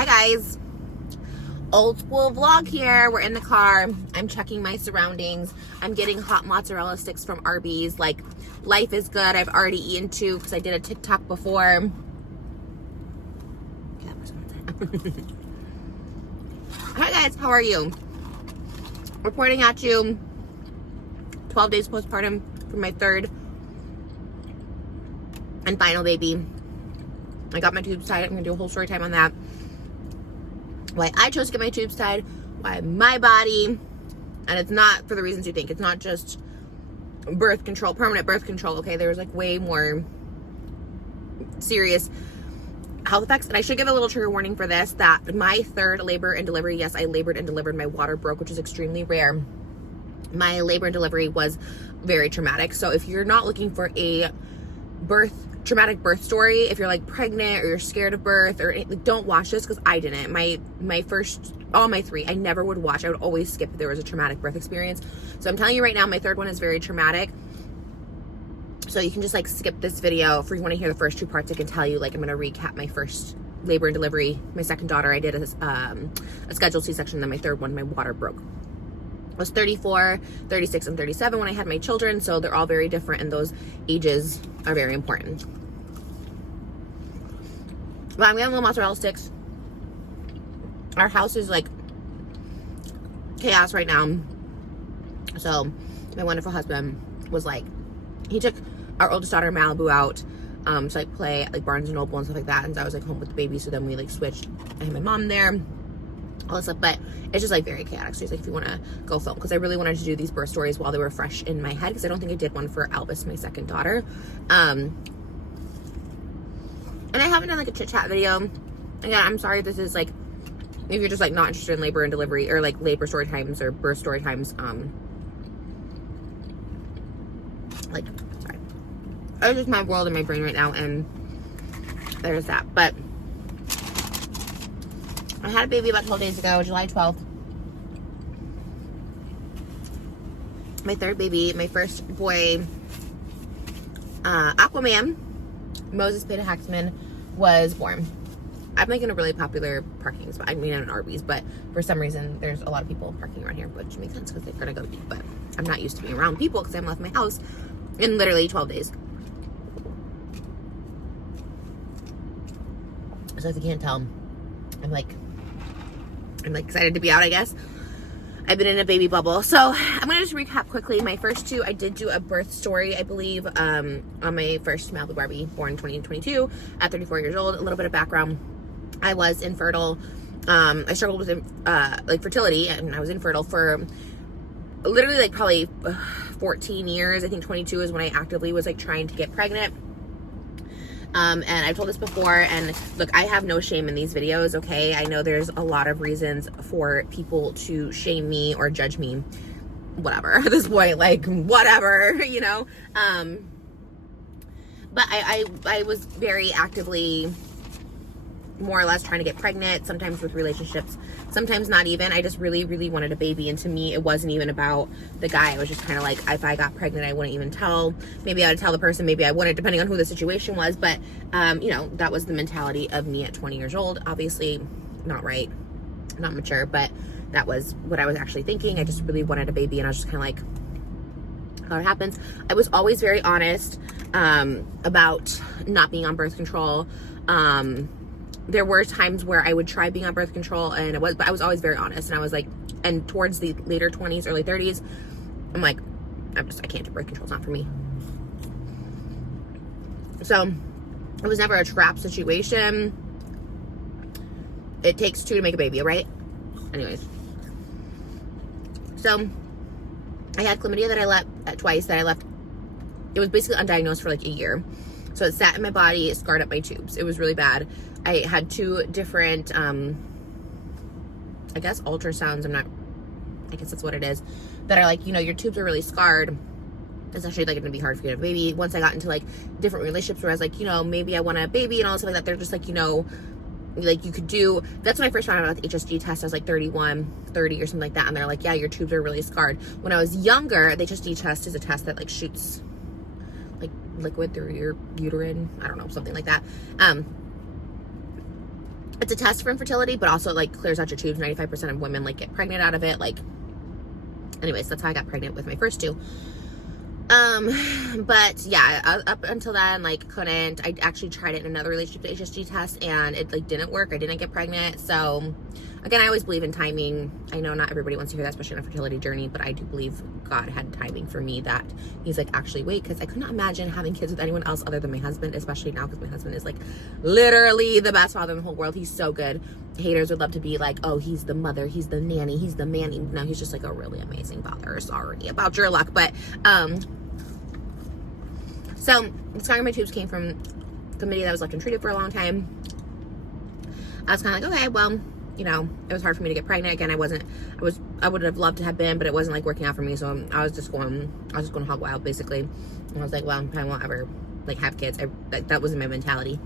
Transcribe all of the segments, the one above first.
Hi guys, old school vlog here. We're in the car. I'm checking my surroundings. I'm getting hot mozzarella sticks from Arby's. Like, life is good. I've already eaten 2 because I did a TikTok before. Hi guys, how are you? Reporting at you 12 days postpartum for my 3rd and final baby. I got my tubes tied. I'm gonna do a whole story time on that. Why I chose to get my tubes tied, why my body, and it's not for the reasons you think. It's not just birth control, permanent birth control, okay? There's like way more serious health effects. And I should give a little trigger warning for this, that my 3rd labor and delivery, yes, I labored and delivered, my water broke, which is extremely rare. My labor and delivery was very traumatic. So if you're not looking for a traumatic birth story, if you're like pregnant or you're scared of birth or anything, don't watch this, because I didn't. My first, all my 3, I never would watch. I would always skip if there was a traumatic birth experience. So I'm telling you right now, my 3rd one is very traumatic. So you can just like skip this video. If you want to hear the first 2 parts, I can tell you, like, I'm going to recap my first labor and delivery. My 2nd daughter, I did a scheduled C-section. Then my 3rd one, my water broke. I was 34, 36, and 37 when I had my children, so they're all very different, and those ages are very important. But I'm getting little mozzarella sticks. Our house is like chaos right now. So my wonderful husband was like, he took our oldest daughter Malibu out to like play at like Barnes and Noble and stuff like that, and so I was like home with the baby. So then we like switched. I had my mom there, all this stuff, but it's just like very chaotic. So he's like, if you want to go film, because I really wanted to do these birth stories while they were fresh in my head, because I don't think I did one for Albus, my 2nd daughter. And I haven't done like a chit chat video. Again, I'm sorry if this is like, if you're just like not interested in labor and delivery or like labor story times or birth story times. Like, sorry, it's just my world in my brain right now, and there's that. But I had a baby about 12 days ago, July 12th. My 3rd baby, my first boy, Aquaman, Moses Peta Haxman, was born. I'm like in a really popular parking spot. I mean, in an Arby's, but for some reason, there's a lot of people parking around here, which makes sense because they're gonna go deep. But I'm not used to being around people because I haven't left my house in literally 12 days. So if you can't tell, I'm like excited to be out, I guess. I've been in a baby bubble. So I'm going to just recap quickly. My first 2, I did do a birth story, I believe, on my first Malibu Barbie, born 2022 at 34 years old. A little bit of background. I was infertile. I struggled with like fertility, and I was infertile for literally like probably 14 years. I think 22 is when I actively was like trying to get pregnant. And I've told this before, and look, I have no shame in these videos, okay? I know there's a lot of reasons for people to shame me or judge me, whatever, at this point, like, whatever, you know? But I was very actively, more or less, trying to get pregnant, sometimes with relationships, sometimes not even. I just really, really wanted a baby, and to me, it wasn't even about the guy. It was just kind of like, if I got pregnant, I wouldn't even tell. Maybe I would tell the person, maybe I wouldn't, depending on who the situation was. But, you know, that was the mentality of me at 20 years old. Obviously, not right, not mature, but that was what I was actually thinking. I just really wanted a baby, and I was just kind of like, how it happens. I was always very honest about not being on birth control. There were times where I would try being on birth control, but I was always very honest. And I was like, and towards the later 20s, early 30s, I'm like, I can't do birth control. It's not for me. So it was never a trap situation. It takes 2 to make a baby, right? Anyways. So I had chlamydia that I left twice, that I left. It was basically undiagnosed for like a year. So it sat in my body, it scarred up my tubes. It was really bad. I had 2 different, I guess ultrasounds. I guess that's what it is. That are like, you know, your tubes are really scarred. It's actually like going to be hard for you to have a baby. Once I got into like different relationships where I was like, you know, maybe I want a baby and all stuff like that. They're just like, you know, like you could do, that's when I first found out about the HSG test. I was like 31, 30 or something like that. And they're like, yeah, your tubes are really scarred. When I was younger, the HSG test is a test that like shoots like liquid through your uterine. I don't know, something like that. it's a test for infertility, but also like clears out your tubes. 95% of women like get pregnant out of it. Like, anyways, that's how I got pregnant with my first two. But yeah, up until then, like, couldn't. I actually tried it in another relationship HSG test, and it like didn't work. I didn't get pregnant. So again, I always believe in timing. I know not everybody wants to hear that, especially on a fertility journey, but I do believe God had timing for me, that he's like, actually wait, because I could not imagine having kids with anyone else other than my husband, especially now, because my husband is like literally the best father in the whole world. He's so good. Haters would love to be like, oh, he's the mother, he's the nanny, he's the manny. No, he's just like a really amazing father. Sorry about your luck. But so the scarring of my tubes came from chlamydia that was left untreated for a long time. I was kind of like, okay, well, you know, it was hard for me to get pregnant. Again, I would have loved to have been, but it wasn't like working out for me. So I was just going hog wild basically. And I was like, well, I won't ever like have kids. That wasn't my mentality.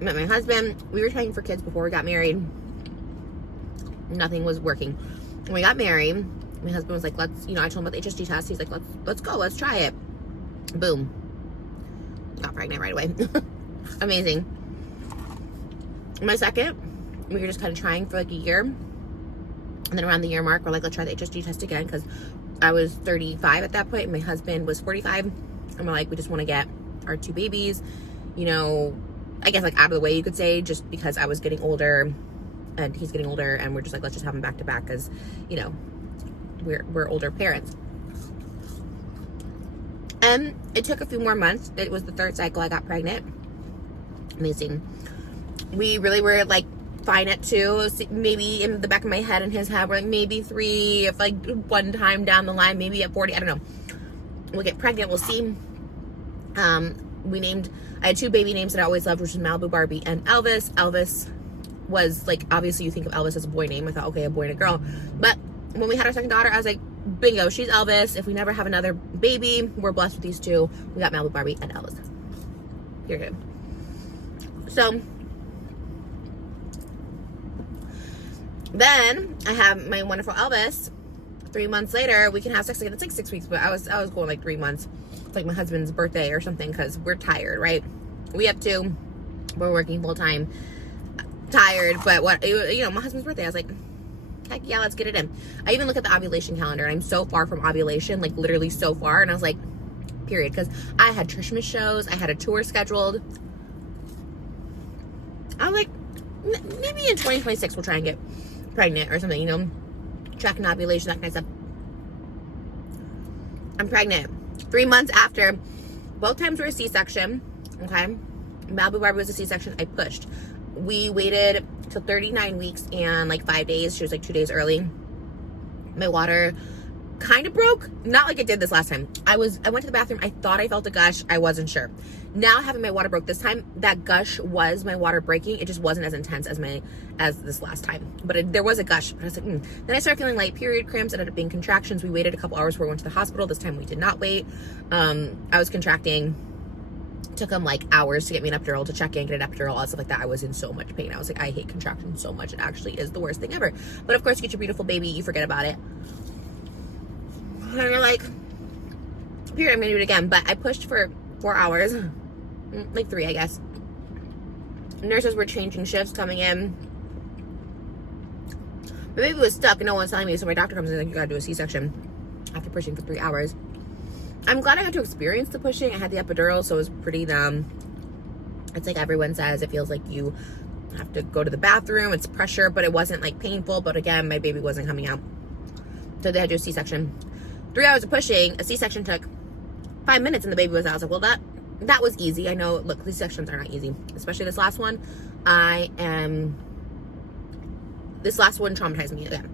I met my husband. We were trying for kids before we got married. Nothing was working. When we got married, my husband was like, let's, you know, I told him about the HSG test. He's like, let's go, let's try it. Boom. Got pregnant right away. Amazing. My second, we were just kind of trying for like a year. And then around the year mark, we're like, let's try the HSG test again, because I was 35 at that point, and my husband was 45. And we're like, we just want to get our two babies, you know, I guess like out of the way, you could say, just because I was getting older and he's getting older, and we're just like, let's just have them back to back, because, you know, we're older parents. And it took a few more months. It was the third cycle I got pregnant. Amazing. We really were like fine at 2. Maybe in the back of my head and his head, we're like maybe 3. If like one time down the line, maybe at 40, I don't know. We'll get pregnant. We'll see. I had 2 baby names that I always loved, which was Malibu Barbie and Elvis. Elvis was like, obviously you think of Elvis as a boy name. I thought, okay, a boy and a girl. But when we had our second daughter, I was like, bingo, she's Elvis. If we never have another baby, we're blessed with these 2. We got Malibu Barbie and Elvis. Period. So then I have my wonderful Elvis. 3 months later, we can have sex again. It's like 6 weeks, but I was going like 3 months. It's like my husband's birthday or something, because we're tired, right? We have 2. We're working full time. Tired, but what, you know, my husband's birthday, I was like, heck yeah, let's get it in. I even look at the ovulation calendar, and I'm so far from ovulation, like literally so far. And I was like, period, because I had Trishmas shows, I had a tour scheduled. I was like, maybe in 2026 we'll try and get pregnant or something, you know, tracking ovulation, that kind of stuff. I'm pregnant 3 months after. Both times were a C-section. Okay, Malibu Barbie was a C-section. I pushed. We waited till 39 weeks and like 5 days. She was like 2 days early. My water kind of broke. Not like it did this last time. I went to the bathroom. I thought I felt a gush. I wasn't sure. Now having my water broke this time, that gush was my water breaking. It just wasn't as intense as this last time. But there was a gush. But I was like, Then I started feeling light period cramps. It ended up being contractions. We waited a couple hours before we went to the hospital. This time we did not wait. I was contracting. Took them like hours to get me an epidural, to check in, get an epidural, all that stuff like that. I was in so much pain. I was like, I hate contractions so much. It actually is the worst thing ever. But of course, you get your beautiful baby, you forget about it. And you're like, period, I'm gonna do it again. But I pushed for 4 hours, like 3, I guess. Nurses were changing shifts, coming in. My baby was stuck and no one was telling me, so my doctor comes in and like, you gotta do a C-section after pushing for 3 hours. I'm glad I got to experience the pushing. I had the epidural, so it was pretty it's like everyone says, it feels like you have to go to the bathroom. It's pressure, but it wasn't like painful. But again, my baby wasn't coming out, so they had to do a C-section. 3 hours of pushing. A C-section took 5 minutes and the baby was out. I was like, well, that was easy. I know, look, C-sections are not easy, especially this last one. This last one traumatized me again.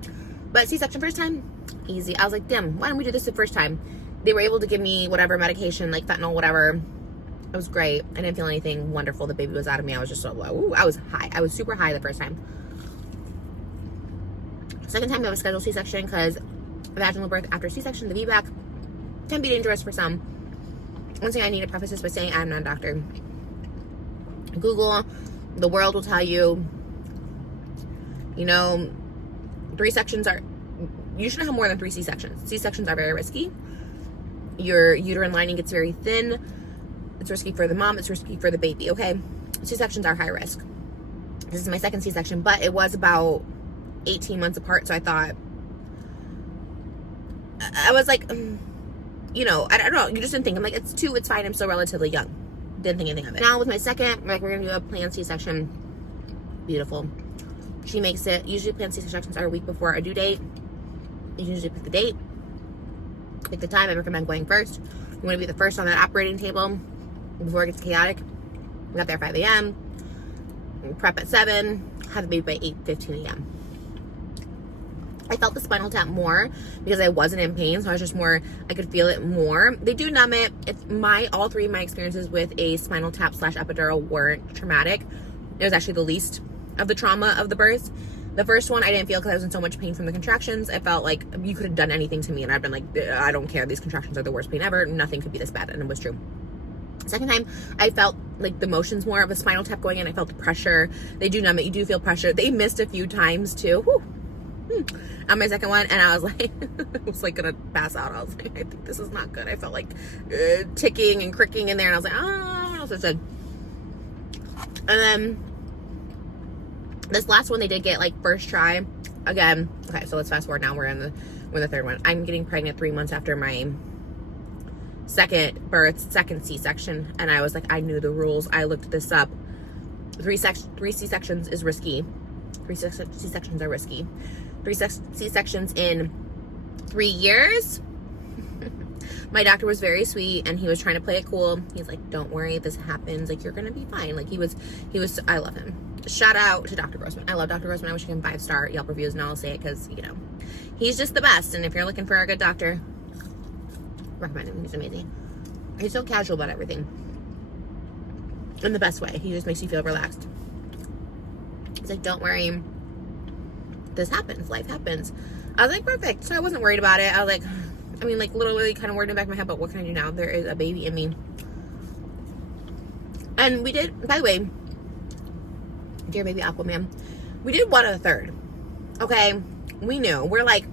But C-section first time, easy. I was like, damn, why don't we do this the first time? They were able to give me whatever medication, like fentanyl, whatever. It was great. I didn't feel anything wonderful. The baby was out of me. I was just so low. Ooh, I was high. I was super high the first time. Second time I was scheduled C-section, because vaginal birth after C-section, the VBAC, can be dangerous for some. One thing I need to preface this by saying, I'm not a doctor. Google, the world will tell you, you know, 3 sections are, you shouldn't have more than 3 C-sections. C-sections are very risky. Your uterine lining gets very thin. It's risky for the mom. It's risky for the baby, okay? C-sections are high risk. This is my second C-section, but it was about 18 months apart. So I thought, I was like, you know, I don't know. You just didn't think. I'm like, it's 2, it's fine. I'm still relatively young. Didn't think anything of it. Now with my second, like, we're going to do a planned C-section. Beautiful. She makes it. Usually planned C-sections are a week before a due date. You usually pick the date, pick the time. I recommend going first. You want to be the first on that operating table before it gets chaotic. We got there at 5 a.m. Prep at 7. Have the baby by 8:15 a.m. I felt the spinal tap more because I wasn't in pain, so I was just more, I could feel it more. They do numb it. It's all three of my experiences with a spinal tap / epidural weren't traumatic. It was actually the least of the trauma of the birth. The first one I didn't feel because I was in so much pain from the contractions. I felt like you could have done anything to me, and I've been like, I don't care. These contractions are the worst pain ever. Nothing could be this bad, and it was true. Second time, I felt like the motions more of a spinal tap going in. I felt the pressure. They do numb it. You do feel pressure. They missed a few times too. Whew. On my second one, and I was like, I was like gonna pass out. I was like, I think this is not good. I felt like ticking and cricking in there, and I was like, oh, what else I said. And then this last one they did get like first try again. Okay, so let's fast forward. Now we're in the third one. I'm getting pregnant 3 months after my second birth, second C-section, and I was like, I knew the rules. I looked this up. 3 C-sections is risky. 3 C-sections are risky. 3 C-sections in 3 years. My doctor was very sweet, and he was trying to play it cool. He's like, don't worry, this happens. Like, you're gonna be fine. Like, he was, I love him. Shout out to Dr. Grossman. I love Dr. Grossman. I wish I could 5-star Yelp reviews, and I'll say it because, you know, he's just the best. And if you're looking for a good doctor, recommend him. He's amazing. He's so casual about everything. In the best way. He just makes you feel relaxed. He's like, don't worry. This happens. Life happens. I was like, perfect. So I wasn't worried about it. I was like, I mean, like, literally kind of worried in the back of my head, but what can I do now? There is a baby in me. And we did, by the way, dear baby Aquaman, we did 1/3. Okay? We knew. We're like,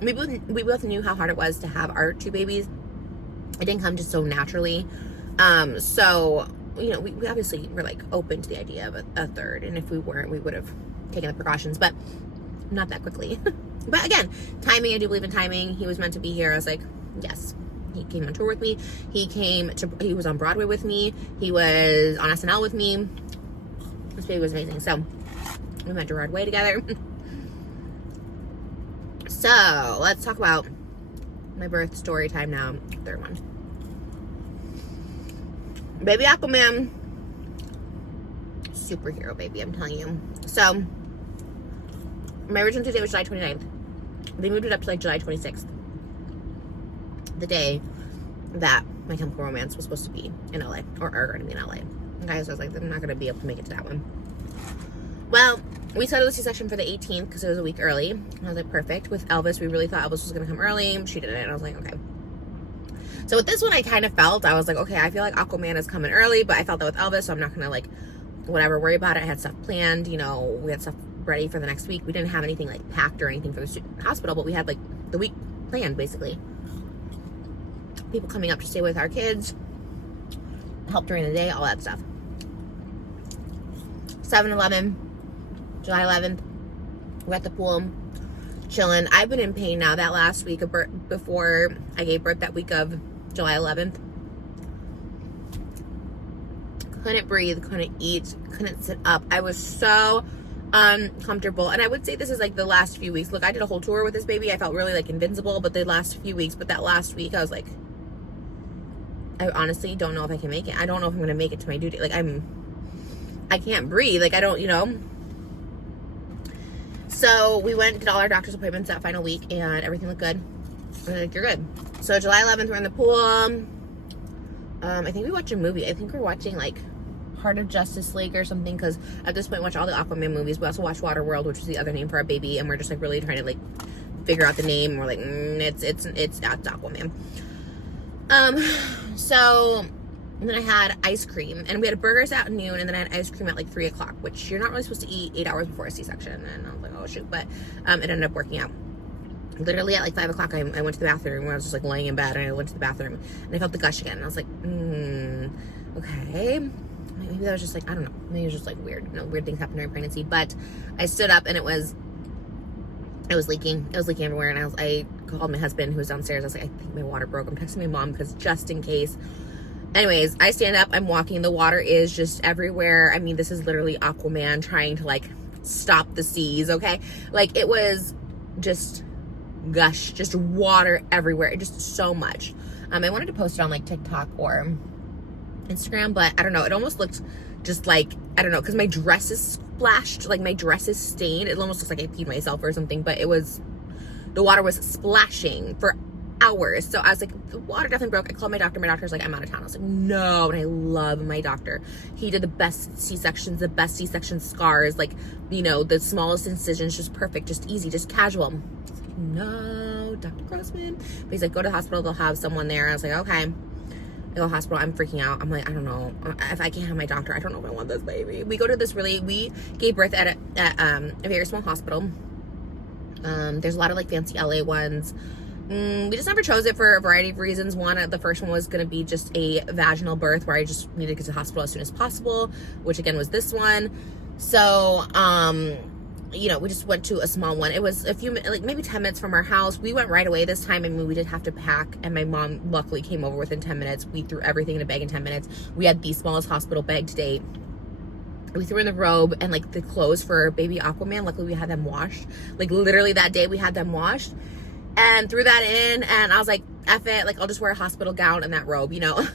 we both knew how hard it was to have our 2 babies. It didn't come just so naturally. So, you know, we obviously were like open to the idea of a third. And if we weren't, we would have taken the precautions, but not that quickly. But again, timing, I do believe in timing. He was meant to be here. I was like, yes. He came on tour with me. He was on Broadway with me. He was on SNL with me. This baby was amazing. So we went to Broadway together. So let's talk about my birth story time now. Third one. Baby Aquaman. Superhero baby, I'm telling you. So my original due date was July 29th. They moved it up to like July 26th. The day that My Chemical Romance was supposed to be in LA. Or going to be in LA. Guys, I was like, I'm not going to be able to make it to that one. Well, we started the C-section for the 18th because it was a week early. I was like, perfect. With Elvis, we really thought Elvis was going to come early. She didn't. And I was like, okay. So with this one, I kind of felt, I was like, okay, I feel like Aquaman is coming early, but I felt that with Elvis, so I'm not going to like, whatever, worry about it. I had stuff planned, you know, we had stuff ready for the next week. We didn't have anything like packed or anything for the hospital, but we had like the week planned basically. People coming up to stay with our kids, help during the day, all that stuff. 7/11, July 11th, we're at the pool, chilling. I've been in pain now that last week of birth, before I gave birth, that week of July 11th. Couldn't breathe, couldn't eat, couldn't sit up. I was so uncomfortable. And I would say this is like the last few weeks. Look, I did a whole tour with this baby. I felt really like invincible, but the last few weeks, but that last week I was like, I honestly don't know if I can make it. I don't know if I'm going to make it to my due date. Like I can't breathe. Like I don't, you know. So we went, did all our doctor's appointments that final week, and everything looked good. And like, you're good. So July 11th, we're in the pool. I think we watched a movie. I think we're watching like Heart of Justice League or something, because at this point we watch all the Aquaman movies. We also watch Waterworld, which is the other name for our baby, and we're just like really trying to like figure out the name. And we're like, it's Aquaman. So and then I had ice cream, and we had burgers at noon, and then I had ice cream at like 3 o'clock, which you're not really supposed to eat 8 hours before a C-section. And I was like, oh shoot, but it ended up working out. Literally at like 5 o'clock, I went to the bathroom, where I was just like laying in bed, and I went to the bathroom, and I felt the gush again, and I was like, okay. maybe that was just like, I don't know, maybe it was just like weird, weird things happened during pregnancy. But I stood up and it was leaking. It was leaking everywhere. And I called my husband who was downstairs. I was like, I think my water broke. I'm texting my mom because just in case. Anyways, I stand up, I'm walking. The water is just everywhere. I mean, this is literally Aquaman trying to like stop the seas, okay? Like it was just gush, just water everywhere, just so much. I wanted to post it on like TikTok or Instagram, but I don't know. It almost looked just like, I don't know, because my dress is splashed, like my dress is stained. It almost looks like I peed myself or something, but the water was splashing for hours. So I was like, the water definitely broke. I called my doctor. My doctor's like, I'm out of town. I was like, no. And I love my doctor. He did the best C-sections, the best C-section scars, like, you know, the smallest incisions, just perfect, just easy, just casual. I was like, no, Dr. Grossman. But he's like, go to the hospital. They'll have someone there. I was like, okay. I go to the hospital. I'm freaking out. I'm like, I don't know. If I can't have my doctor, I don't know if I want this baby. We go to this we gave birth at a very small hospital. There's a lot of like fancy LA ones. We just never chose it for a variety of reasons. One, the first one was going to be just a vaginal birth where I just needed to get to the hospital as soon as possible, which again was this one. So, you know, we just went to a small one. It was a few, like maybe 10 minutes from our house. We went right away this time. I mean, we did have to pack, and my mom luckily came over within 10 minutes. We threw everything in a bag in 10 minutes. We had the smallest hospital bag to date. We threw in the robe and like the clothes for baby Aquaman. Luckily we had them washed. Like literally that day we had them washed. And threw that in, and I was like, F it, like, I'll just wear a hospital gown and that robe, you know?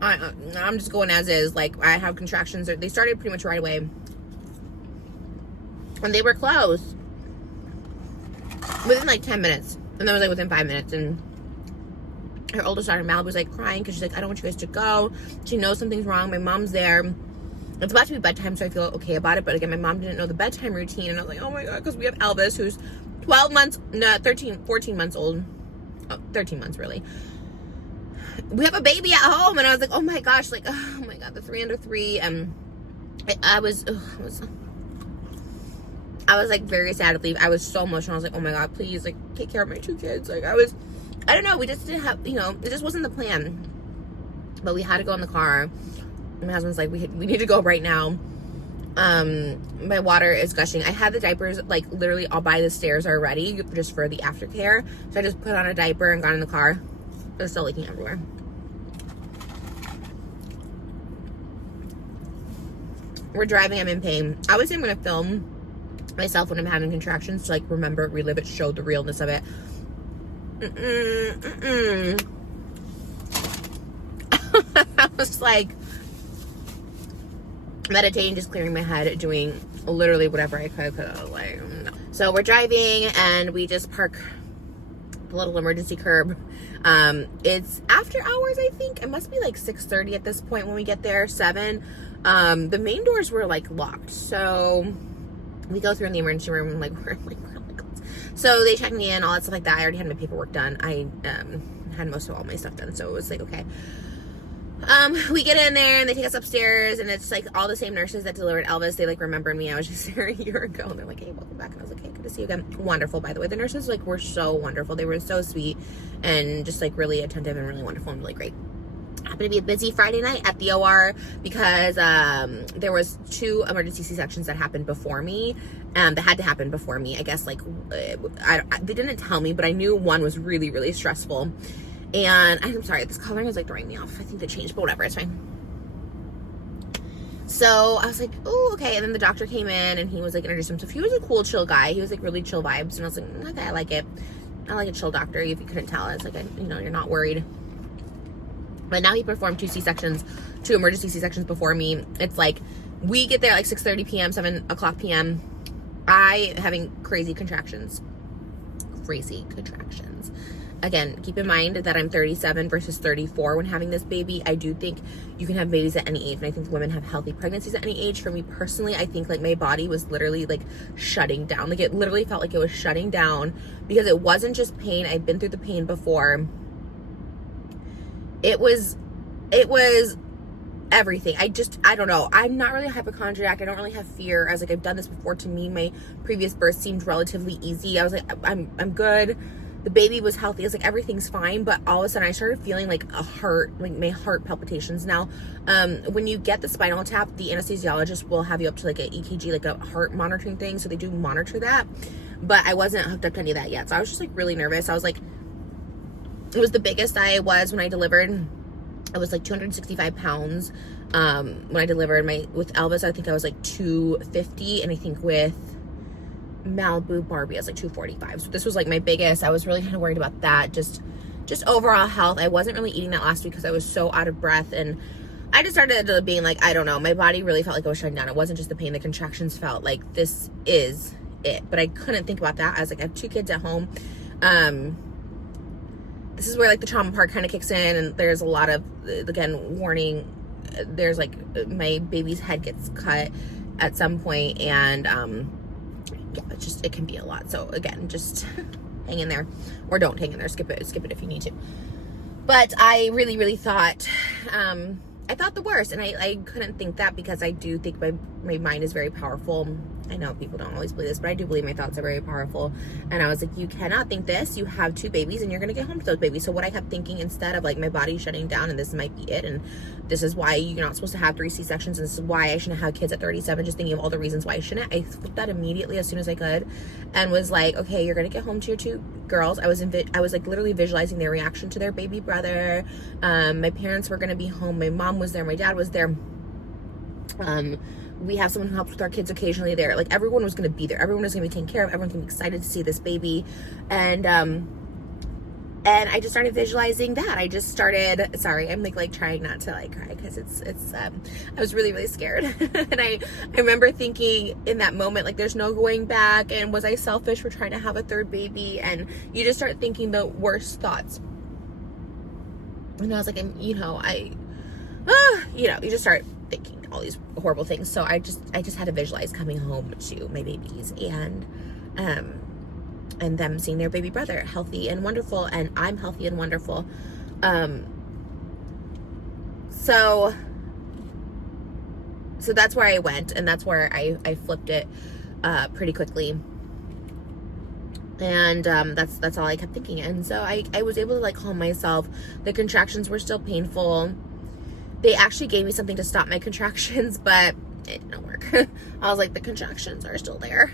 I'm just going as is. Like, I have contractions. They started pretty much right away. And they were closed within, like, 10 minutes. And then it was, like, within 5 minutes. And her oldest daughter, Mal, was, like, crying because she's like, I don't want you guys to go. She knows something's wrong. My mom's there. It's about to be bedtime, so I feel okay about it. But, again, my mom didn't know the bedtime routine. And I was like, oh, my God, because we have Elvis, who's 14 months old. Oh, 13 months, really. We have a baby at home, and I was like, oh my gosh, like, oh my God, the 3 under 3. And I was like very sad to leave. I was so emotional. I was like, oh my God, please, like, take care of my 2 kids. Like, I don't know, we just didn't have, you know, it just wasn't the plan. But we had to go in the car. My husband's like, we need to go right now. My water is gushing. I had the diapers like literally all by the stairs already just for the aftercare. So I just put on a diaper and got in the car. It was still leaking everywhere. We're driving. I'm in pain. I would say I'm going to film myself when I'm having contractions to like remember, relive it, show the realness of it. I was like meditating, just clearing my head, doing literally whatever I could. Like, no. So we're driving and we just park the little emergency curb. It's after hours, I think. It must be like 6:30 at this point when we get there, 7. The main doors were like locked. So we go through in the emergency room and like we're like so they checked me in, all that stuff like that. I already had my paperwork done. I had most of all my stuff done, so it was like okay. We get in there and they take us upstairs, and it's like all the same nurses that delivered Elvis. They like remember me. I was just there a year ago, and they're like, hey, welcome back. And I was like, hey, good to see you again. Wonderful, by the way. The nurses like were so wonderful. They were so sweet and just like really attentive and really wonderful and really great. Happened to be a busy Friday night at the OR because there was 2 emergency C-sections that happened before me, that had to happen before me. I guess like they didn't tell me, but I knew one was really, really stressful. And I'm sorry, this coloring is like throwing me off. I think they changed, but whatever, it's fine. So I was like, oh, okay. And then the doctor came in and he was like introducing himself. He was a cool, chill guy. He was like really chill vibes. And I was like, okay, I like it. I like a chill doctor. If you couldn't tell, it's like, you know, you're not worried. But now he performed 2 emergency C-sections before me. It's like, we get there at like 6:30 p.m., 7 o'clock p.m. I having crazy contractions. Again, keep in mind that I'm 37 versus 34 when having this baby. I do think you can have babies at any age, and I think women have healthy pregnancies at any age. For me personally, I think like my body was literally like shutting down. Like it literally felt like it was shutting down because it wasn't just pain. I'd been through the pain before. It was everything. I don't know. I'm not really a hypochondriac. I don't really have fear. I was like, I've done this before. To me, my previous birth seemed relatively easy. I was like, I'm good. the baby was healthy. It's like everything's fine, but all of a sudden I started feeling like my heart palpitations. Now, when you get the spinal tap, the anesthesiologist will have you up to like an EKG, like a heart monitoring thing. So they do monitor that, but I wasn't hooked up to any of that yet. So I was just like really nervous. I was like, it was the biggest I was when I delivered. I was like 265 pounds. When I delivered with Elvis, I think I was like 250, and I think with Malibu Barbie, I was like 245. So this was like my biggest. I was really kind of worried about that. Just overall health. I wasn't really eating that last week because I was so out of breath, and I just started being like, I don't know. My body really felt like I was shutting down. It wasn't just the pain. The contractions felt like this is it. But I couldn't think about that. I was like, I have 2 kids at home. This is where like the trauma part kind of kicks in, and there's a lot of, again, warning. There's like my baby's head gets cut at some point, and yeah, it can be a lot. So again, just hang in there, or don't hang in there. Skip it if you need to. But I really thought, I thought the worst, and I couldn't think that because I do think my mind is very powerful. I know people don't always believe this, but I do believe my thoughts are very powerful. And I was like, you cannot think this. You have 2 babies and you're going to get home to those babies. So what I kept thinking, instead of like my body shutting down and this might be it, and this is why you're not supposed to have 3 C-sections, and this is why I shouldn't have kids at 37, just thinking of all the reasons why I shouldn't, I flipped that immediately as soon as I could and was like, okay, you're going to get home to your 2 girls. I was like literally visualizing their reaction to their baby brother. My parents were going to be home. My mom was there. My dad was there. We have someone who helps with our kids occasionally there. Like, everyone was going to be there. Everyone was going to be taken care of. Everyone's going to be excited to see this baby. And I just started visualizing that. I just started, sorry, I'm like trying not to like cry because I was really scared. And I remember thinking in that moment, like, there's no going back. And was I selfish for trying to have a 3rd baby? And you just start thinking the worst thoughts. And I was like, you just start thinking all these horrible things. So I just had to visualize coming home to my babies and them seeing their baby brother healthy and wonderful, and I'm healthy and wonderful. So that's where I went, and that's where I flipped it pretty quickly. And that's all I kept thinking. And so I was able to like calm myself. The contractions were still painful. They actually gave me something to stop my contractions, but it didn't work. I was like, the contractions are still there.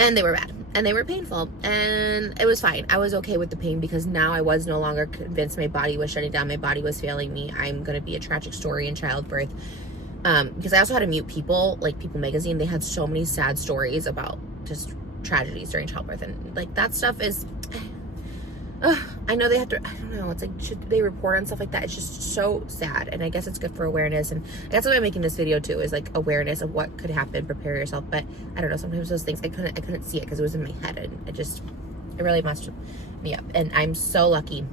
And they were bad, and they were painful, and it was fine. I was okay with the pain because now I was no longer convinced my body was shutting down. My body was failing me. I'm going to be a tragic story in childbirth. Because I also had to mute People, like People magazine. They had so many sad stories about just tragedies during childbirth, and like that stuff is, I know they have to, I don't know, it's like, should they report on stuff like that? It's just so sad, and I guess it's good for awareness, and that's why I'm making this video too, is like awareness of what could happen, prepare yourself. But I don't know, sometimes those things I couldn't see it because it was in my head, and it really messed me up. And I'm so lucky,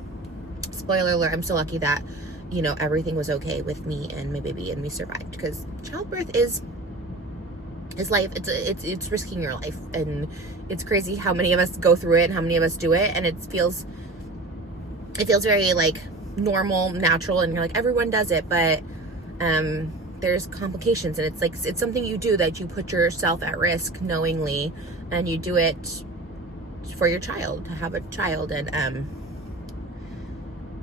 spoiler alert, I'm so lucky that, everything was okay with me and my baby, and we survived, because childbirth is life. It's risking your life, and it's crazy how many of us go through it and how many of us do it, and it feels very like normal, natural, and you're like, everyone does it, but there's complications, and it's like, it's something you do that you put yourself at risk knowingly, and you do it for your child, to have a child. And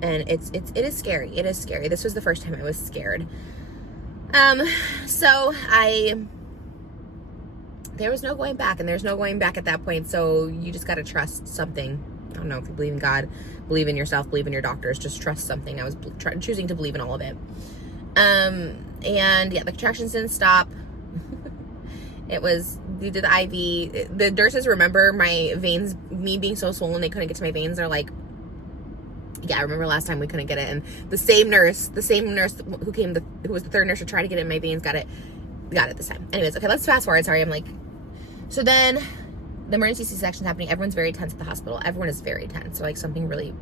it is scary. It is scary. This was the first time I was scared. So there was no going back, and there's no going back at that point. So you just got to trust something. I don't know if you believe in God, believe in yourself, believe in your doctors, just trust something. I was choosing to believe in all of it. And yeah, the contractions didn't stop. We did the IV. The nurses remember my veins, me being so swollen, they couldn't get to my veins. They're like, yeah, I remember last time we couldn't get it. And the same nurse who was the 3rd nurse to try to get it in my veins, got it this time. Anyways, okay, let's fast forward. Sorry, I'm like, so then the emergency C-section's happening. Everyone's very tense at the hospital. Everyone is very tense. So like something really,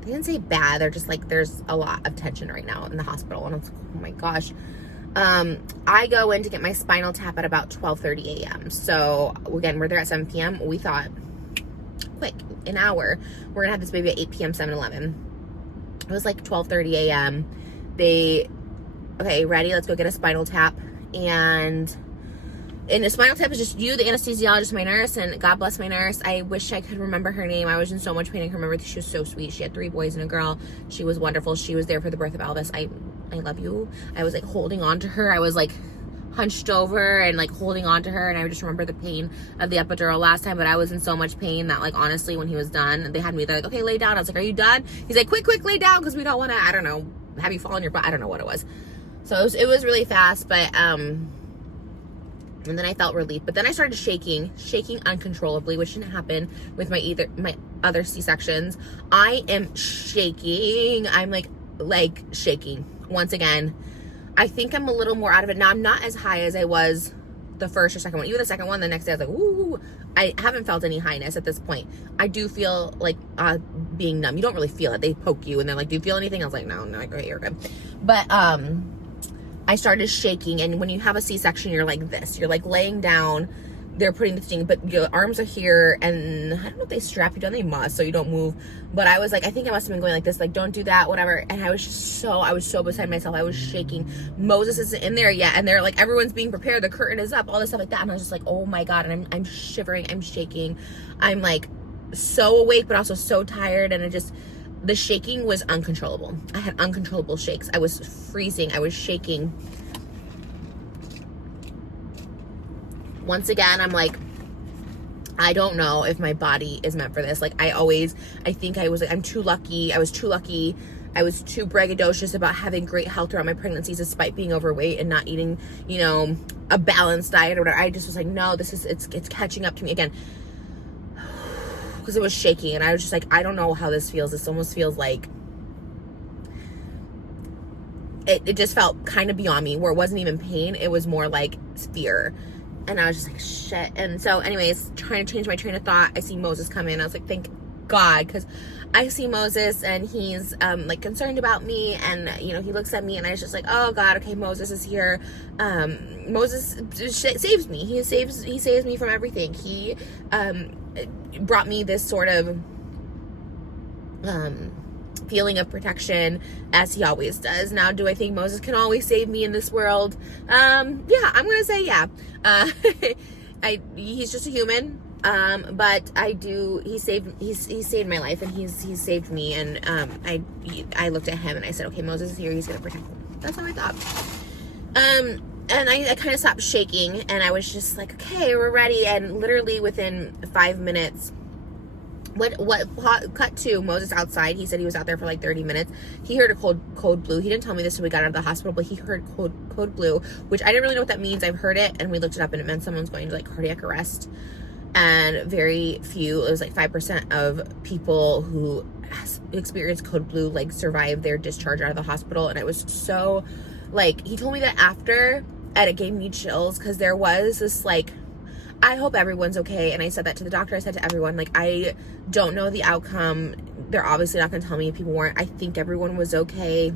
they didn't say bad. They're just like, there's a lot of tension right now in the hospital. And I was like, oh my gosh. I go in to get my spinal tap at about 12:30 a.m. So again, we're there at 7 p.m. We thought, quick, an hour. We're gonna have this baby at 8 p.m. 7-Eleven. It was like 12:30 a.m. Okay, ready? Let's go get a spinal tap. And And the spinal tap is just you, the anesthesiologist, my nurse, and God bless my nurse. I wish I could remember her name. I was in so much pain. I can remember. She was so sweet. She had 3 boys and a girl. She was wonderful. She was there for the birth of Elvis. I love you. I was like holding on to her. I was like hunched over and like holding on to her, and I just remember the pain of the epidural last time, but I was in so much pain that like honestly when he was done, they had me there like, okay, lay down. I was like, are you done? He's like, quick lay down, because we don't want to, I don't know, have you fall on your butt. I don't know what it was. So it was really fast, but and then I felt relief. But then I started shaking uncontrollably, which didn't happen with my other C-sections. I am shaking. I'm like shaking once again. I think I'm a little more out of it now. I'm not as high as I was the first or second one. Even the second one, the next day I was like, ooh. I haven't felt any highness at this point. I do feel like being numb. You don't really feel it. They poke you and they're like, do you feel anything? I was like, no. Like, okay, you're good. But I started shaking, and when you have a C-section, you're like this. You're like laying down. They're putting the thing, but your arms are here, and I don't know if they strap you down. They must, so you don't move. But I was like, I think I must have been going like this, like, don't do that, whatever. And I was so beside myself. I was shaking. Moses isn't in there yet, and they're like, everyone's being prepared. The curtain is up, all this stuff like that. And I was just like, oh my God. And I'm shivering. I'm shaking. I'm like so awake, but also so tired. And the shaking was uncontrollable. I had uncontrollable shakes. I was freezing. I was shaking. Once again, I'm like, I don't know if my body is meant for this. Like I think I was like, I'm too lucky. I was too lucky. I was too braggadocious about having great health throughout my pregnancies despite being overweight and not eating, a balanced diet or whatever. I just was like, no, it's catching up to me again. Because it was shaking, and I was just like, I don't know how this feels. This almost feels like it just felt kind of beyond me, where it wasn't even pain. It was more like fear. And I was just like, shit. And so anyways, trying to change my train of thought, I see Moses come in. I was like, thank God, because I see Moses and he's like concerned about me, and he looks at me, and I was just like, oh God, okay, Moses is here. Moses saves me. He saves me from everything. He brought me this sort of feeling of protection, as he always does. Now, do I think Moses can always save me in this world? Yeah, I'm gonna say yeah. He's just a human, but he saved my life, and he's saved me, and I looked at him and I said, okay, Moses is here, he's gonna protect me. That's how I thought. And I kind of stopped shaking, and I was just like, okay, we're ready. And literally within 5 minutes, cut to Moses outside. He said he was out there for like 30 minutes. He heard a code blue. He didn't tell me this until we got out of the hospital, but he heard code blue, which I didn't really know what that means. I've heard it, and we looked it up, and it meant someone's going to like cardiac arrest. And it was like 5% of people who experience code blue like survive their discharge out of the hospital. And it was so like, he told me that after, and it gave me chills, because there was this like, I hope everyone's okay. And I said that to the doctor. I said to everyone, like, I don't know the outcome. They're obviously not going to tell me if people weren't. I think everyone was okay.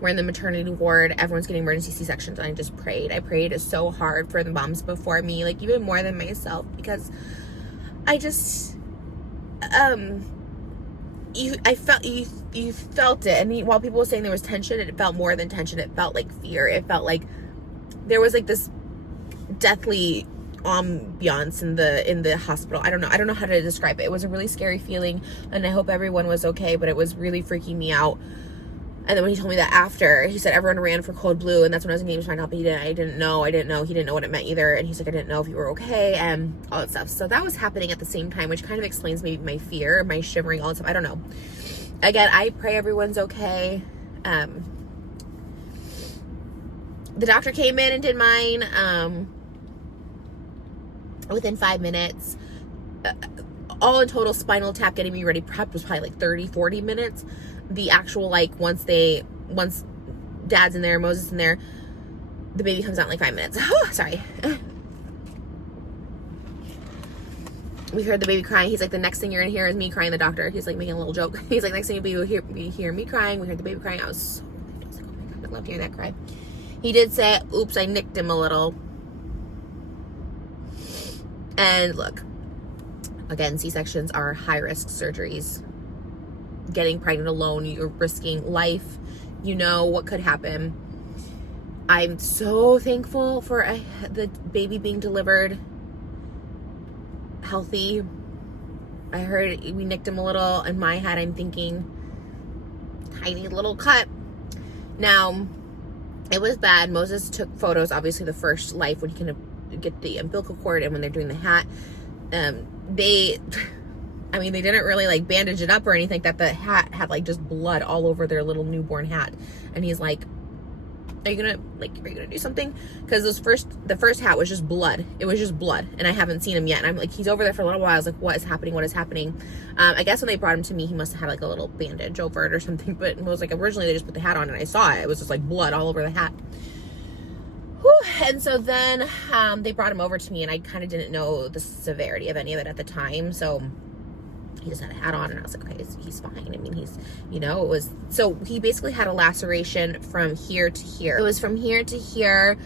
We're in the maternity ward. Everyone's getting emergency C-sections. And I just prayed. I prayed so hard for the moms before me, like even more than myself, because I just, you felt it. And while people were saying there was tension, it felt more than tension. It felt like fear. It felt like there was like this deathly ambiance in the hospital. I don't know how to describe it. It was a really scary feeling, and I hope everyone was okay, but it was really freaking me out. And then when he told me that after, he said everyone ran for code blue, and that's when I was engaged to find out, but he didn't know. He didn't know what it meant either, and he's like, I didn't know if you were okay, and all that stuff. So that was happening at the same time, which kind of explains maybe my fear, my shivering, all that stuff. I don't know. Again, I pray everyone's okay. The doctor came in and did mine within 5 minutes. All in total, spinal tap getting me ready prep was probably like 30-40 minutes. The actual, like, once Dad's in there, Moses in there, the baby comes out in like 5 minutes. Oh, sorry. We heard the baby crying. He's like, the next thing you're gonna hear is me crying. The doctor, he's like making a little joke. He's like, next thing you hear me crying. We heard the baby crying. I was like, oh my God, I loved hearing that cry. He did say, oops, I nicked him a little. And look, again, C-sections are high-risk surgeries. Getting pregnant alone, you're risking life. You know what could happen. I'm so thankful for the baby being delivered healthy. I heard we nicked him a little. In my head, I'm thinking tiny little cut. Now, it was bad. Moses took photos, obviously the first life when he can get the umbilical cord and when they're doing the hat. They didn't really like bandage it up or anything like that. The hat had like just blood all over their little newborn hat. And he's like, are you gonna do something? Because the first hat was just blood. It was just blood, and I haven't seen him yet. And I'm like, he's over there for a little while. I was like, what is happening? What is happening? I guess when they brought him to me, he must have had like a little bandage over it or something. But it was like originally they just put the hat on, and I saw it. It was just like blood all over the hat. Whew. And so then they brought him over to me, and I kind of didn't know the severity of any of it at the time. So he just had a hat on, and I was like, okay, he's fine. I mean, so he basically had a laceration from here to here. It was from here to here,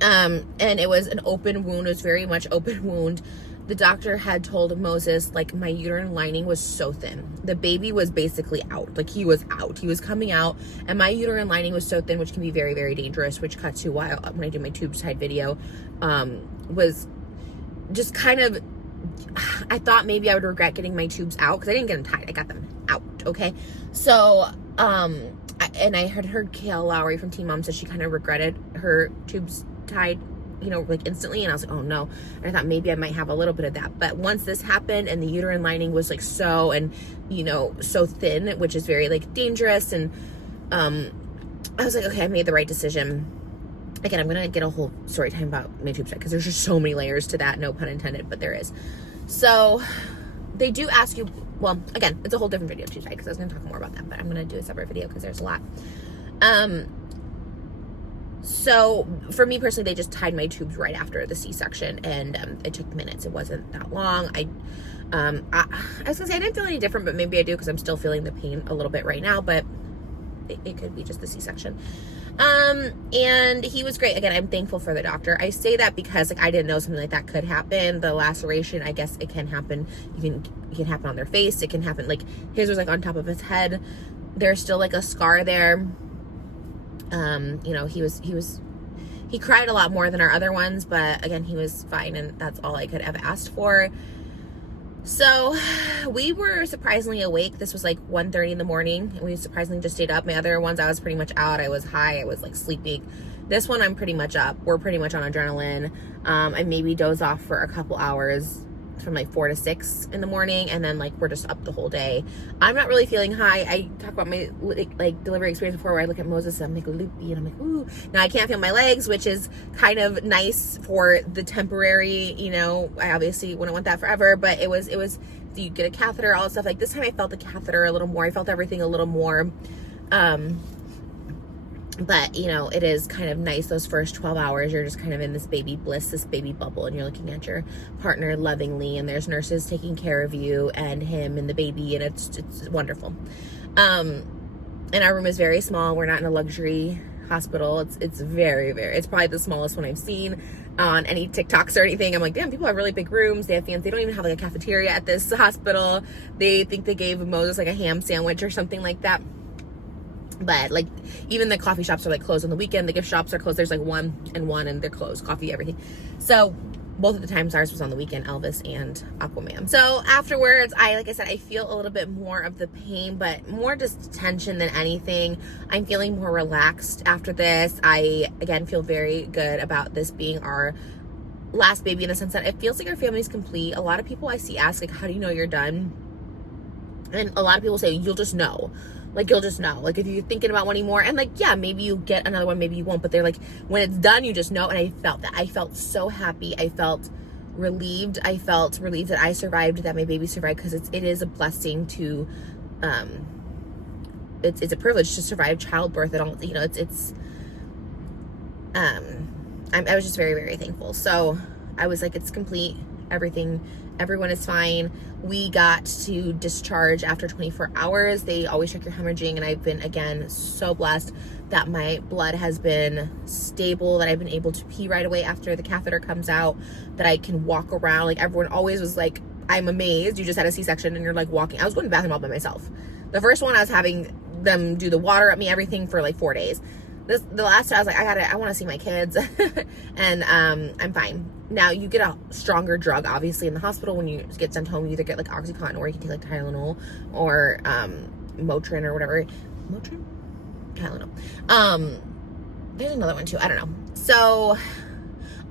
and it was an open wound. It was very much open wound. The doctor had told Moses, like, my uterine lining was so thin. The baby was basically out. Like, he was out. He was coming out, and my uterine lining was so thin, which can be very, very dangerous, which cut to why when I do my tube side video, was just kind of, I thought maybe I would regret getting my tubes out because I didn't get them tied. I got them out. Okay. So, and I had heard Kayla Lowry from Teen Mom said she kind of regretted her tubes tied, like instantly. And I was like, oh no. And I thought maybe I might have a little bit of that. But once this happened and the uterine lining was like so thin, which is very like dangerous. And, I was like, okay, I made the right decision. Again, I'm going to get a whole story time about my tube side because there's just so many layers to that. No pun intended, but there is. So they do ask you, well, again, it's a whole different video tube side because I was going to talk more about that, but I'm going to do a separate video because there's a lot. So for me personally, they just tied my tubes right after the C-section, and it took minutes. It wasn't that long. I was going to say I didn't feel any different, but maybe I do because I'm still feeling the pain a little bit right now, but it could be just the C-section. And he was great. Again, I'm thankful for the doctor. I say that because like I didn't know something like that could happen. The laceration, I guess it can happen. It can happen on their face. It can happen like his was like on top of his head. There's still like a scar there. He cried a lot more than our other ones, but again, he was fine, and that's all I could have asked for. So we were surprisingly awake. This was like 1:30 in the morning, and we surprisingly just stayed up. My other ones, I was pretty much out. I was high. I was like sleeping. This one, I'm pretty much up. We're pretty much on adrenaline. I maybe doze off for a couple hours from like 4 to 6 in the morning, and then like we're just up the whole day. I'm not really feeling high. I talk about my like delivery experience before where I look at Moses and I'm like loopy and I'm like, ooh. Now I can't feel my legs, which is kind of nice for the temporary, I obviously wouldn't want that forever, but it was you get a catheter, all that stuff. Like this time I felt the catheter a little more. I felt everything a little more. But, it is kind of nice those first 12 hours. You're just kind of in this baby bliss, this baby bubble, and you're looking at your partner lovingly, and there's nurses taking care of you and him and the baby, and it's wonderful. And our room is very small. We're not in a luxury hospital. It's very, very, it's probably the smallest one I've seen on any TikToks or anything. I'm like, damn, people have really big rooms. They have fans. They don't even have like a cafeteria at this hospital. They think they gave Moses like a ham sandwich or something like that. But like even the coffee shops are like closed on the weekend. The gift shops are closed. There's like one and they're closed. Coffee, everything. So both of the times ours was on the weekend, Elvis and Aquaman. So afterwards, like I said, I feel a little bit more of the pain, but more just tension than anything. I'm feeling more relaxed after this. I again feel very good about this being our last baby in the sense that it feels like our family's complete. A lot of people I see ask like, how do you know you're done? And a lot of people say, you'll just know. Like, you'll just know. Like, if you're thinking about wanting more, and like, yeah, maybe you get another one, maybe you won't, but they're like, when it's done, you just know. And I felt that. I felt so happy. I felt relieved. I felt relieved that I survived, that my baby survived, because it is a blessing to, it's a privilege to survive childbirth. I was just very, very thankful. So I was like, it's complete. Everyone is fine. We got to discharge after 24 hours. They always check your hemorrhaging, and I've been, again, so blessed that my blood has been stable, that I've been able to pee right away after the catheter comes out, that I can walk around. Like, everyone always was like, I'm amazed. You just had a C-section and you're like walking. I was going to the bathroom all by myself. The first one, I was having them do the water at me, everything for like 4 days. the last time I was like, I want to see my kids. And I'm fine. Now you get a stronger drug, obviously, in the hospital. When you get sent home, you either get like Oxycontin, or you can take like Tylenol, or Motrin, or whatever. Motrin? Tylenol. There's another one too, I don't know. So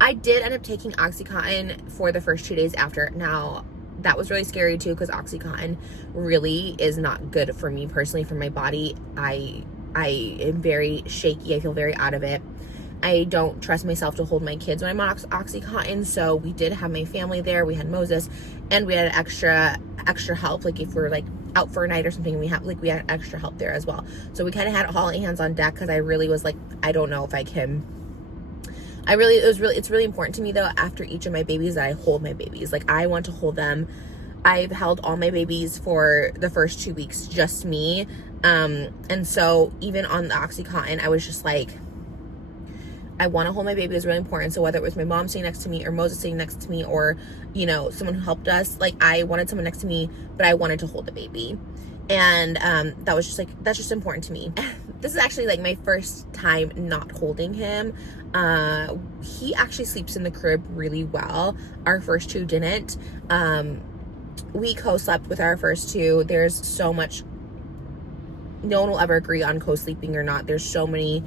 I did end up taking Oxycontin for the first 2 days after. Now that was really scary too, because Oxycontin really is not good for me personally, for my body. I am very shaky. I feel very out of it. I don't trust myself to hold my kids when I'm on Oxycontin. So we did have my family there. We had Moses, and we had extra help. Like if we're like out for a night or something, we had extra help there as well. So we kind of had all hands on deck, because I really was like, I don't know if I can. It's really important to me though, after each of my babies, that I hold my babies. Like, I want to hold them. I've held all my babies for the first 2 weeks, just me. And so even on the Oxycontin, I was just like, I want to hold my baby. Is really important. So whether it was my mom sitting next to me, or Moses sitting next to me, or, you know, someone who helped us, like, I wanted someone next to me, but I wanted to hold the baby. And that was just like, that's just important to me. This is actually like my first time not holding him. He actually sleeps in the crib really well. Our first two didn't. We co-slept with our first two. There's so much, no one will ever agree on co-sleeping or not. There's so many,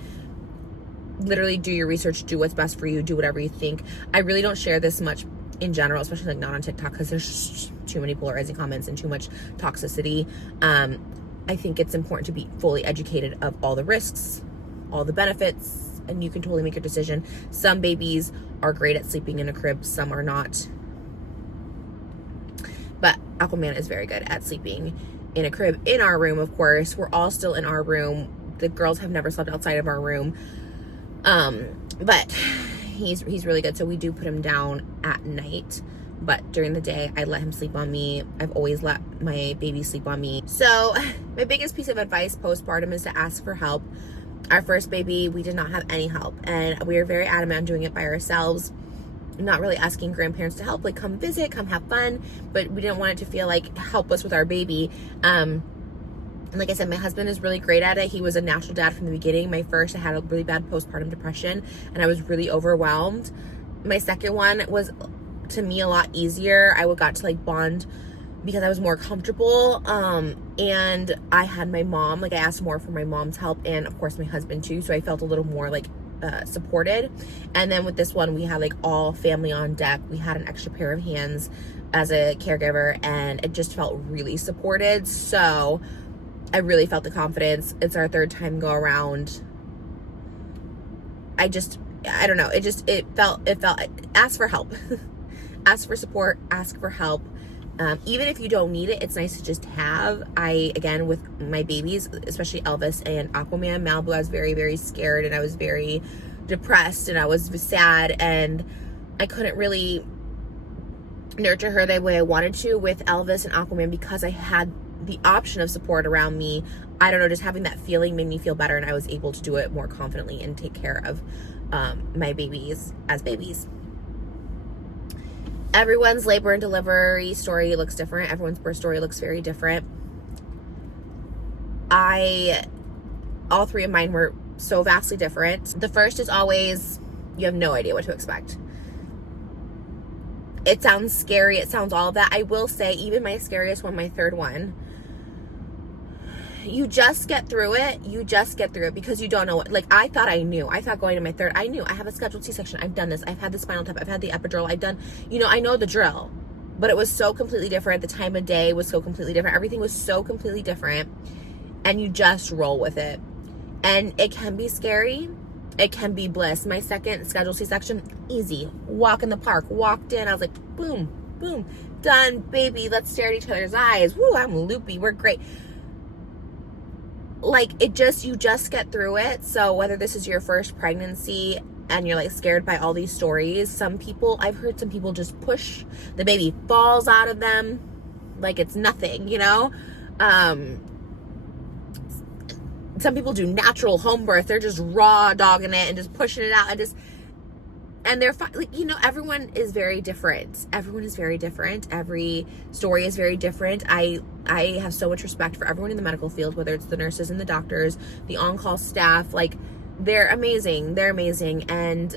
literally do your research, do what's best for you, do whatever you think. I really don't share this much in general, especially like not on TikTok, because there's just too many polarizing comments and too much toxicity. I think it's important to be fully educated of all the risks, all the benefits, and you can totally make your decision. Some babies are great at sleeping in a crib, some are not. But Aquaman is very good at sleeping in a crib. In our room, of course, we're all still in our room. The girls have never slept outside of our room. But he's really good. So we do put him down at night, but during the day I let him sleep on me. I've always let my baby sleep on me. So my biggest piece of advice postpartum is to ask for help. Our first baby, we did not have any help, and we were very adamant on doing it by ourselves, not really asking grandparents to help, like come visit, come have fun, but we didn't want it to feel like help us with our baby. And like I said, my husband is really great at it. He was a natural dad from the beginning. My first, I had a really bad postpartum depression, and I was really overwhelmed. My second one was, to me, a lot easier. I got to like bond because I was more comfortable. And I had my mom, like I asked more for my mom's help, and of course my husband too. So I felt a little more like supported. And then with this one, we had like all family on deck. We had an extra pair of hands as a caregiver, and it just felt really supported. So I really felt the confidence. It's our third time go around. I don't know. It felt, ask for help. Ask for support, ask for help. Even if you don't need it, it's nice to just have. Again, with my babies, especially Elvis and Aquaman, Malibu, I was very, very scared, and I was very depressed, and I was sad, and I couldn't really nurture her the way I wanted to with Elvis and Aquaman, because I had the option of support around me. I don't know, just having that feeling made me feel better, and I was able to do it more confidently and take care of my babies as babies. Everyone's labor and delivery story looks different. Everyone's birth story looks very different. All three of mine were so vastly different. The first is always, you have no idea what to expect. It sounds scary. It sounds all of that. I will say, even my scariest one, my third one, you just get through it. You just get through it, because you don't know what, like, I thought I knew. I thought going to my third, I knew I have a scheduled C-section. I've done this. I've had the spinal tap. I've had the epidural. I've done, I know the drill, but it was so completely different. The time of day was so completely different. Everything was so completely different, and you just roll with it. And it can be scary. It can be bliss. My second scheduled C-section, easy. Walk in the park. Walked in. I was like, boom, boom, done, baby. Let's stare at each other's eyes. Woo, I'm loopy. We're great. Like, you just get through it. So whether this is your first pregnancy and you're like scared by all these stories, I've heard some people just push, the baby falls out of them like it's nothing, some people do natural home birth. They're just raw dogging it and just pushing it out, and they're fine. Like, everyone is very different. Everyone is very different. Every story is very different. I have so much respect for everyone in the medical field, whether it's the nurses and the doctors, the on-call staff. Like, they're amazing. They're amazing. And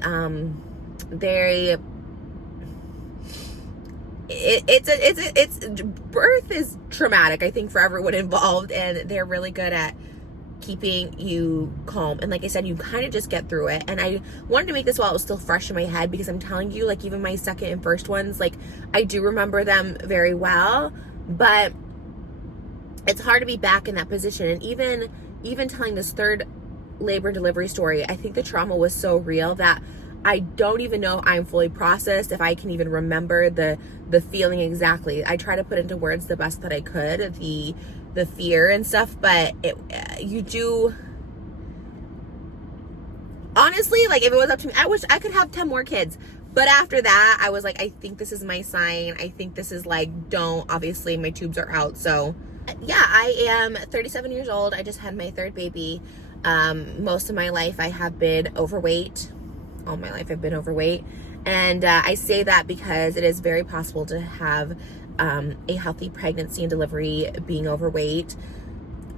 it's birth is traumatic, I think, for everyone involved, and they're really good at keeping you calm. And like I said, you kind of just get through it. And I wanted to make this while it was still fresh in my head, because I'm telling you, like, even my second and first ones, like, I do remember them very well, but it's hard to be back in that position. And even telling this third labor and delivery story, I think the trauma was so real that I don't even know I'm fully processed, if I can even remember the feeling exactly. I try to put into words the best that I could, the fear and stuff, but you do, honestly, like, if it was up to me, I wish I could have 10 more kids. But after that, I was like, I think this is my sign. I think this is like, obviously my tubes are out. So yeah, I am 37 years old. I just had my third baby. Most of my life I have been overweight. All my life I've been overweight. And I say that because it is very possible to have a healthy pregnancy and delivery being overweight.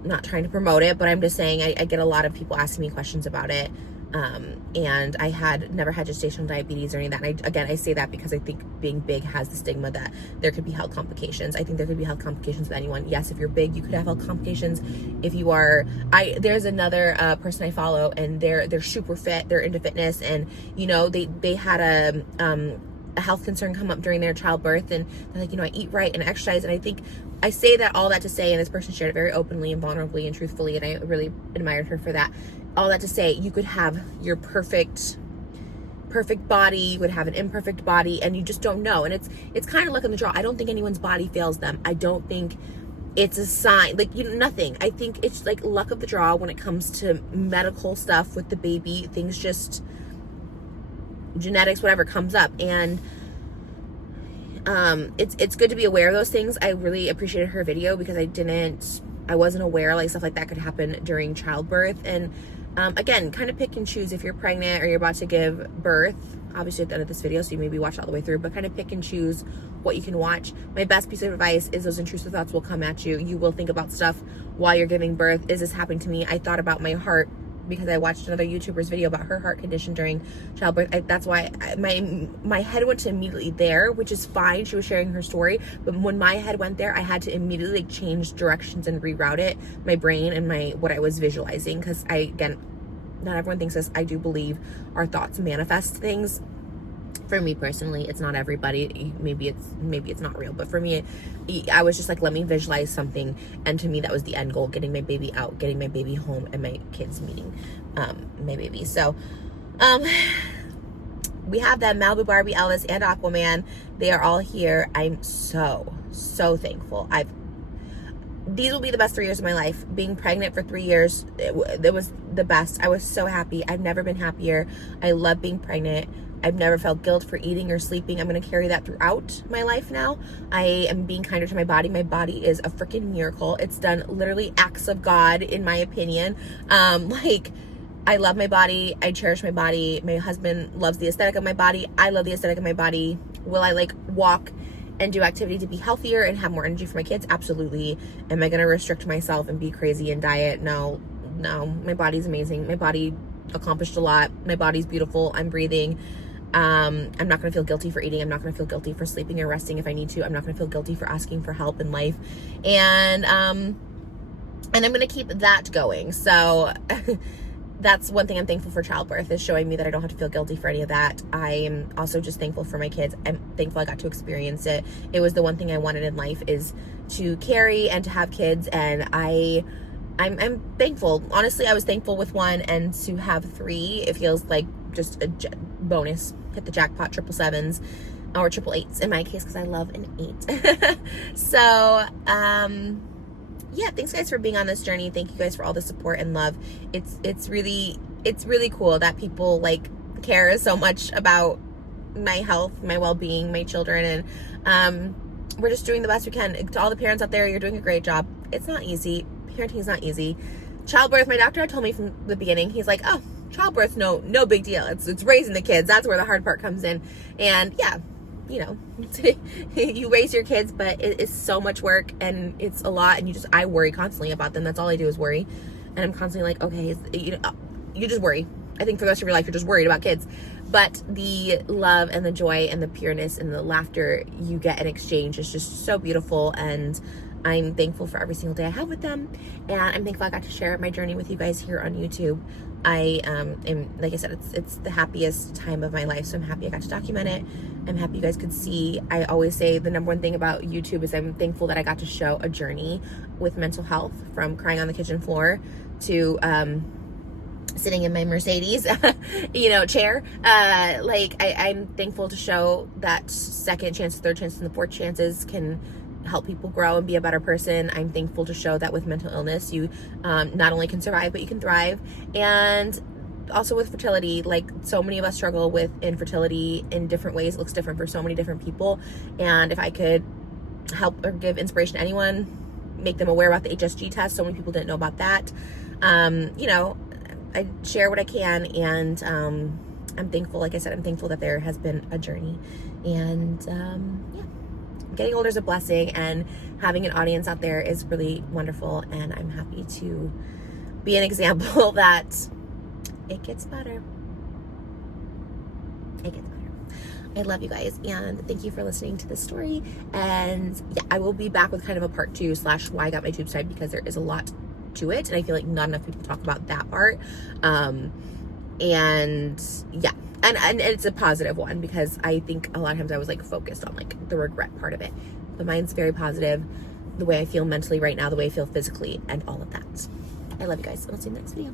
I'm not trying to promote it, but I'm just saying I get a lot of people asking me questions about it. And I had never had gestational diabetes or any of that. And I say that because I think being big has the stigma that there could be health complications. I think there could be health complications with anyone. Yes, if you're big, you could have health complications. If you are, there's another person I follow, and they're super fit. They're into fitness, and you know, they had a health concern come up during their childbirth, and they're like, you know, I eat right and exercise. And I think I say that all that to say, and this person shared it very openly and vulnerably and truthfully, and I really admired her for that. All that to say, you could have your perfect body, you would have an imperfect body, and you just don't know. And it's kind of luck in the draw. I don't think anyone's body fails them. I don't think it's a sign, like, you know, nothing. I think it's like luck of the draw when it comes to medical stuff with the baby. Things just, genetics, whatever comes up. And it's good to be aware of those things. I really appreciated her video because I wasn't aware like stuff like that could happen during childbirth. And again, kind of pick and choose if you're pregnant or you're about to give birth. Obviously at the end of this video, so you maybe watch all the way through, but kind of pick and choose what you can watch. My best piece of advice is those intrusive thoughts will come at you. You will think about stuff while you're giving birth. Is this happening to me? I thought about my heart because I watched another YouTuber's video about her heart condition during childbirth. That's why my head went to immediately there, which is fine. She was sharing her story, but when my head went there, I had to immediately change directions and reroute it, my brain and what I was visualizing, because not everyone thinks this. I do believe our thoughts manifest things. For me personally, it's not everybody. Maybe it's not real, but for me, I was just like, let me visualize something, and to me that was the end goal: getting my baby out, getting my baby home, and my kids meeting my baby. So we have them, Malibu, Barbie, Elvis, and Aquaman. They are all here. I'm so thankful. These will be the best 3 years of my life. Being pregnant for 3 years, it was the best. I was so happy. I've never been happier. I love being pregnant. I've never felt guilt for eating or sleeping. I'm going to carry that throughout my life now. I am being kinder to my body. My body is a freaking miracle. It's done literally acts of God, in my opinion. I love my body. I cherish my body. My husband loves the aesthetic of my body. I love the aesthetic of my body. Will I walk and do activity to be healthier and have more energy for my kids? Absolutely. Am I going to restrict myself and be crazy and diet? No. My body's amazing. My body accomplished a lot. My body's beautiful. I'm breathing. I'm not going to feel guilty for eating. I'm not going to feel guilty for sleeping or resting if I need to. I'm not going to feel guilty for asking for help in life. And I'm going to keep that going. So that's one thing I'm thankful for childbirth, is showing me that I don't have to feel guilty for any of that. I am also just thankful for my kids. I'm thankful I got to experience it. It was the one thing I wanted in life, is to carry and to have kids. And I'm thankful. Honestly, I was thankful with one, and to have 3, it feels like just a bonus. Hit the jackpot, 777s or 888s in my case, because I love an 8. So yeah, thanks guys for being on this journey. Thank you guys for all the support and love. It's really cool that people care so much about my health, my well-being, my children, and we're just doing the best we can. To all the parents out there, you're doing a great job. It's not easy. Parenting is not easy. Childbirth, my doctor had told me from the beginning, he's like, oh, childbirth, no big deal. It's raising the kids. That's where the hard part comes in. And yeah, you raise your kids, but it is so much work, and it's a lot, and I worry constantly about them. That's all I do is worry. And I'm constantly like, okay, you just worry. I think for the rest of your life, you're just worried about kids. But the love and the joy and the pureness and the laughter you get in exchange is just so beautiful. And I'm thankful for every single day I have with them. And I'm thankful I got to share my journey with you guys here on YouTube. I am, like I said, it's the happiest time of my life. So I'm happy I got to document it. I'm happy you guys could see. I always say the number one thing about YouTube is I'm thankful that I got to show a journey with mental health, from crying on the kitchen floor to sitting in my Mercedes, chair. I'm thankful to show that second chance, third chance, and the fourth chances can help people grow and be a better person. I'm thankful to show that with mental illness, you not only can survive, but you can thrive. And also with fertility, like so many of us struggle with infertility in different ways. It looks different for so many different people. And if I could help or give inspiration to anyone, make them aware about the HSG test. So many people didn't know about that. I share what I can, and I'm thankful. Like I said, I'm thankful that there has been a journey, and getting older is a blessing, and having an audience out there is really wonderful. And I'm happy to be an example that it gets better. It gets better. I love you guys, and thank you for listening to this story. And yeah, I will be back with kind of a part 2 / why I got my tube tied, because there is a lot to it, and I feel like not enough people talk about that part. And it's a positive one, because I think a lot of times I was like focused on like the regret part of it, but mine's very positive. The way I feel mentally right now, the way I feel physically, and all of that. I love you guys. I'll see you in the next video.